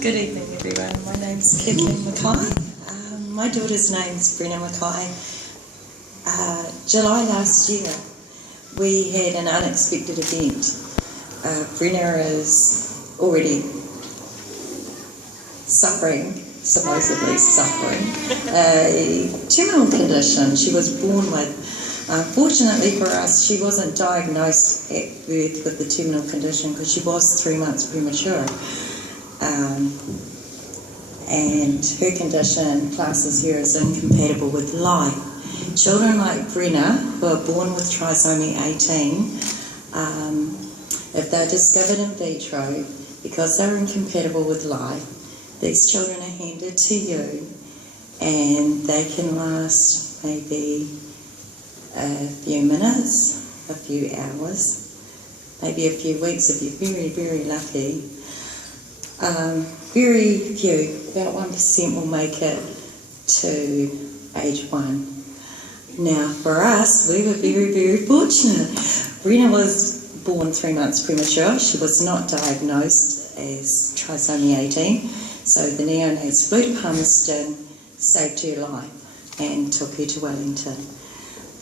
Good evening, everyone. My name's Kathleen Mackay. My daughter's name's Brenna Mackay. July last year, we had an unexpected event. Brenna is already supposedly suffering, a terminal condition she was born with. Fortunately for us, she wasn't diagnosed at birth with the terminal condition because she was 3 months premature. And her condition classes her as incompatible with life. Children like Brenna, who are born with trisomy 18, if they're discovered in vitro, because they're incompatible with life, these children are handed to you, and they can last maybe a few minutes, a few hours, maybe a few weeks if you're very, very lucky. Very few, about 1% will make it to age 1. Now for us, we were very, very fortunate. Brenna was born 3 months premature. She was not diagnosed as trisomy 18, so the neonates flew to Palmerston, saved her life and took her to Wellington.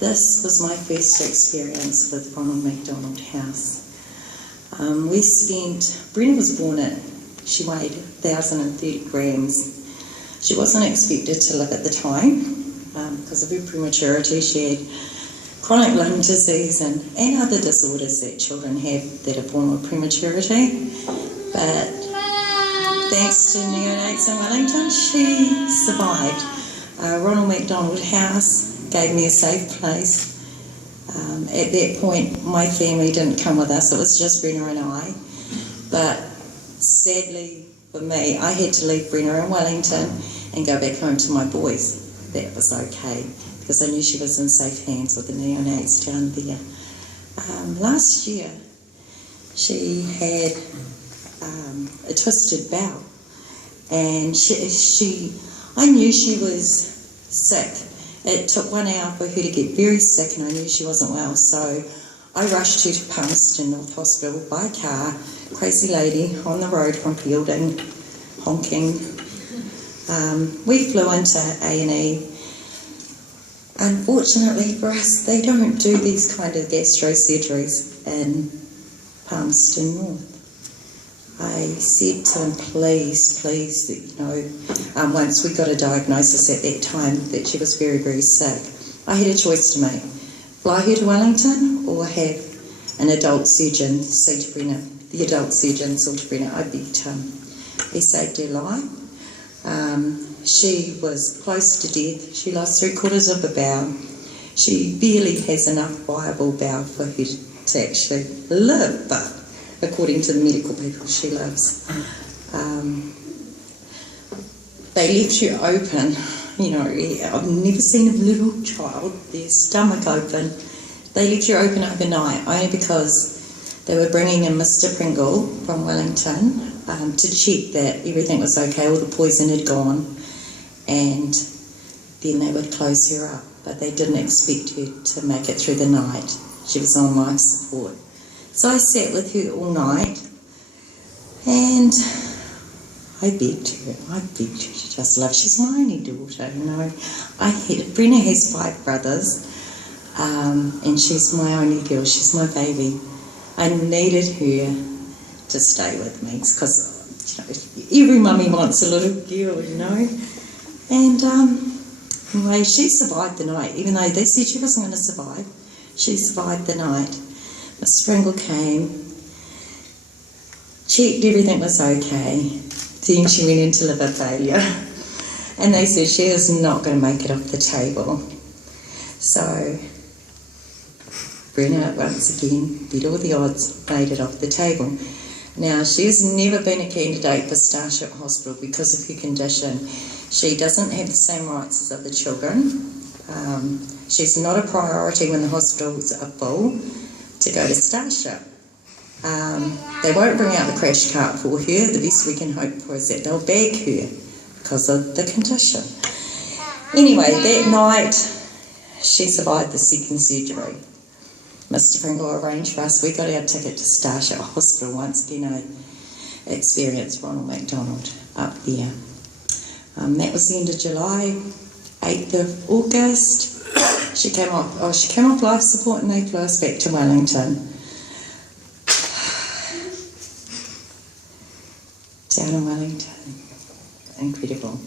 This was my first experience with Ronald McDonald House. Brenna was born she weighed 1,030 grams. She wasn't expected to live at the time because of her prematurity. She had chronic lung disease and other disorders that children have that are born with prematurity. But thanks to neonates in Wellington, she survived. Ronald McDonald House gave me a safe place. At that point, my family didn't come with us. It was just Brenna and I. But sadly for me, I had to leave Brenna in Wellington and go back home to my boys. That was okay, because I knew she was in safe hands with the neonates down there. Last year, she had a twisted bowel, and I knew she was sick. It took 1 hour for her to get very sick, and I knew she wasn't well, so I rushed her to Palmerston North Hospital by car. Crazy lady on the road from Fielding, honking. We flew into A&E. Unfortunately for us, they don't do these kind of gastro surgeries in Palmerston North. I said to them, please, once we got a diagnosis at that time that she was very, very sick, I had a choice to make. Fly her to Wellington or have an adult surgeon see to Brenna. The adult surgeon saw to Brenna. I begged him. He saved her life. She was close to death. She lost 3/4 of a bowel. She barely has enough viable bowel for her to actually live, but according to the medical people, she lives. They left her open. I've never seen a little child, their stomach open. They left her open overnight, only because they were bringing in Mr. Pringle from Wellington to check that everything was okay, all the poison had gone, and then they would close her up. But they didn't expect her to make it through the night. She was on life support. So I sat with her all night, and I begged her to just love. She's my only daughter, Brenna has 5 brothers, and she's my only girl, she's my baby. I needed her to stay with me because every mummy wants a little girl, And anyway, she survived the night, even though they said she wasn't going to survive. She survived the night. Mr. Pringle came, checked everything was okay. Then she went into liver failure, and they said she is not going to make it off the table. So Brenna, once again, beat all the odds, made it off the table. Now, she has never been a candidate for Starship Hospital because of her condition. She doesn't have the same rights as other children. She's not a priority when the hospitals are full to go to Starship. They won't bring out the crash cart for her. The best we can hope for is that they'll bag her because of the condition. Anyway, that night, she survived the second surgery. Mr. Pringle arranged for us. We got our ticket to Starship Hospital once again. experience Ronald McDonald up there. That was the end of July. 8th of August, she came off life support and they flew us back to Wellington. Down in Wellington. Incredible.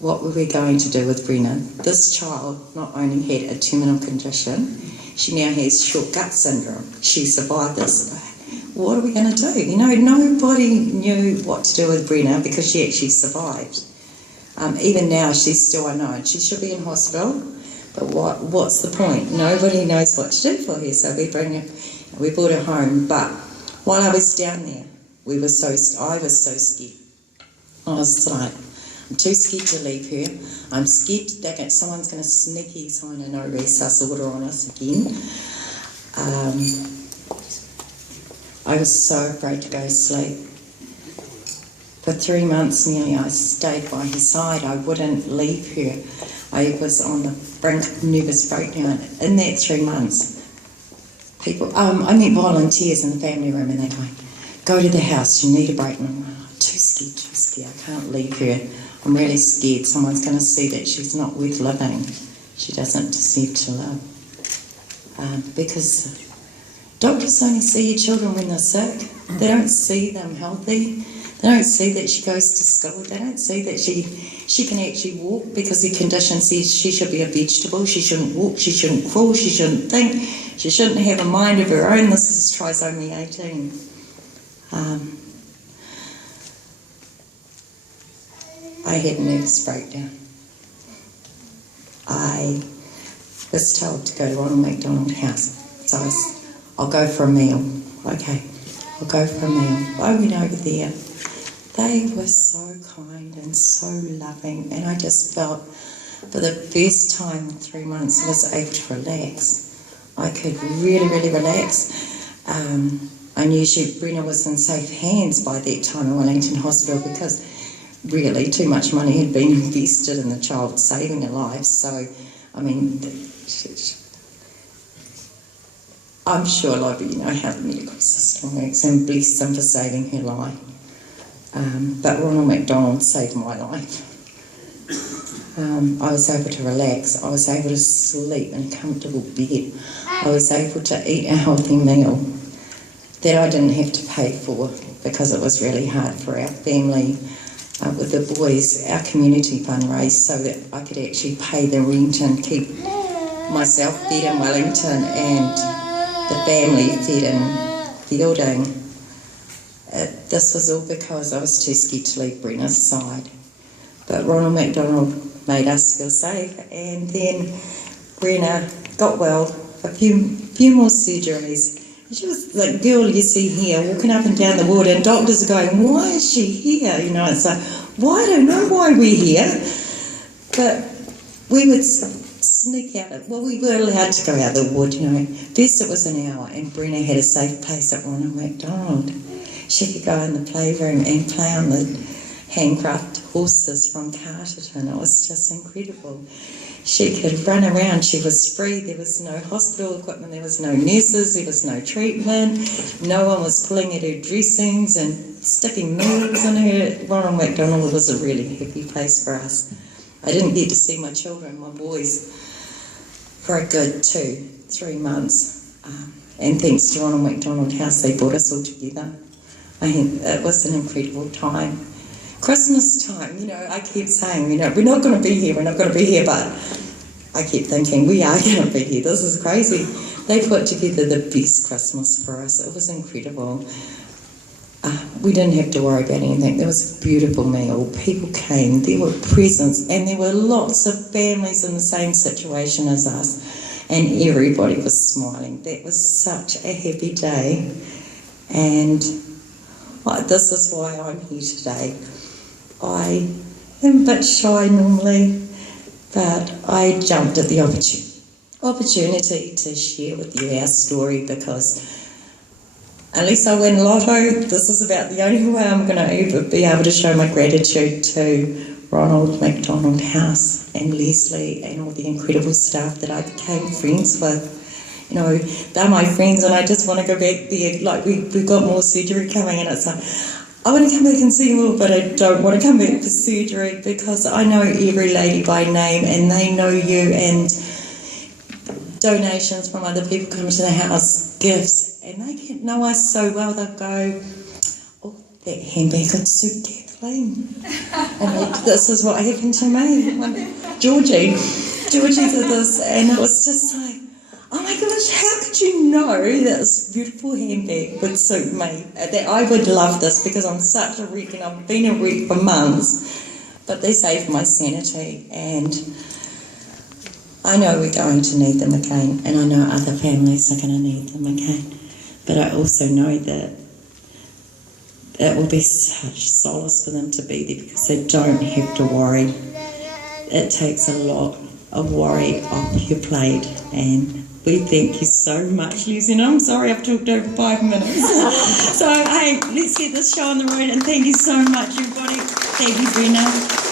What were we going to do with Brenna? This child not only had a terminal condition, she now has short gut syndrome. She survived this. What are we going to do? You know, nobody knew what to do with Brenna because she actually survived. Even now, she's still unknown. She should be in hospital, but what's the point? Nobody knows what to do for her, so we brought her home. But while I was down there, I was so scared. I was like, I'm too scared to leave her. I'm scared that someone's going to sneaky sign a no resus order on us again. I was so afraid to go to sleep. For 3 months nearly, I stayed by her side. I wouldn't leave her. I was on the brink of nervous breakdown. In that 3 months, I met volunteers in the family room and they're going, go to the house, you need a break. And I'm like, too scared, I can't leave her. I'm really scared someone's going to see that she's not worth living. She doesn't deserve to live. Because doctors only see your children when they're sick. They don't see them healthy. They don't see that she goes to school. They don't see that she can actually walk because the condition says she should be a vegetable. She shouldn't walk, she shouldn't crawl, she shouldn't think, she shouldn't have a mind of her own. This is trisomy 18. I had a nervous breakdown. I was told to go to Ronald McDonald House. So I'll go for a meal. Okay, I'll go for a meal. I went over there. They were so kind and so loving, and I just felt for the first time in 3 months I was able to relax. I could really, really relax. I knew Brenna was in safe hands by that time in Wellington Hospital because really too much money had been invested in the child saving her life. So, I mean, I'm sure a lot of you know how the medical system works, and bless them for saving her life. But Ronald McDonald saved my life. I was able to relax. I was able to sleep in a comfortable bed. I was able to eat a healthy meal that I didn't have to pay for because it was really hard for our family with the boys. Our community fundraised so that I could actually pay the rent and keep myself fed in Wellington and the family fed in Fielding. This was all because I was too scared to leave Brenna's side. But Ronald McDonald made us feel safe, and then Brenna got well, a few more surgeries. She was like, girl you see here, walking up and down the ward, and doctors are going, why is she here? You know, it's like, well, I don't know why we're here. But we would sneak out. Well, we were allowed to go out the ward, you know. First it was an hour, and Brenna had a safe place at Ronald McDonald. She could go in the playroom and play on the handcraft horses from Carterton. It was just incredible. She could run around. She was free. There was no hospital equipment. There was no nurses. There was no treatment. No one was pulling at her dressings and sticking needles in her. Ronald McDonald was a really happy place for us. I didn't get to see my children, my boys, for a good 2-3 months. And thanks to Ronald McDonald House, they brought us all together. It was an incredible time. Christmas time, you know, I kept saying, you know, we're not going to be here, but I kept thinking, we are going to be here, this is crazy. They put together the best Christmas for us. It was incredible. We didn't have to worry about anything. There was a beautiful meal. People came, there were presents, and there were lots of families in the same situation as us, and everybody was smiling. That was such a happy day, and this is why I'm here today. I am a bit shy normally, but I jumped at the opportunity to share with you our story because unless I win lotto, this is about the only way I'm going to ever be able to show my gratitude to Ronald McDonald House and Leslie and all the incredible staff that I became friends with. You know, they're my friends and I just want to go back there. Like, we've got more surgery coming and it's like, I want to come back and see more, but I don't want to come back for surgery because I know every lady by name and they know you, and donations from other people come to the house, gifts, and they get know us so well. They'll go, oh, that handbag could suit Kathleen. And this is what happened to me. Georgie did this, and it was just like, oh my gosh, how could you know that this beautiful handbag would suit me? That I would love this because I'm such a wreck and I've been a wreck for months. But they saved my sanity, and I know we're going to need them again, and I know other families are going to need them again. But I also know that it will be such solace for them to be there because they don't have to worry. It takes a lot of worry off your plate, and we thank you so much, Lucy. And I'm sorry I've talked over 5 minutes. So, hey, let's get this show on the road, and thank you so much, everybody. Thank you, Brenna.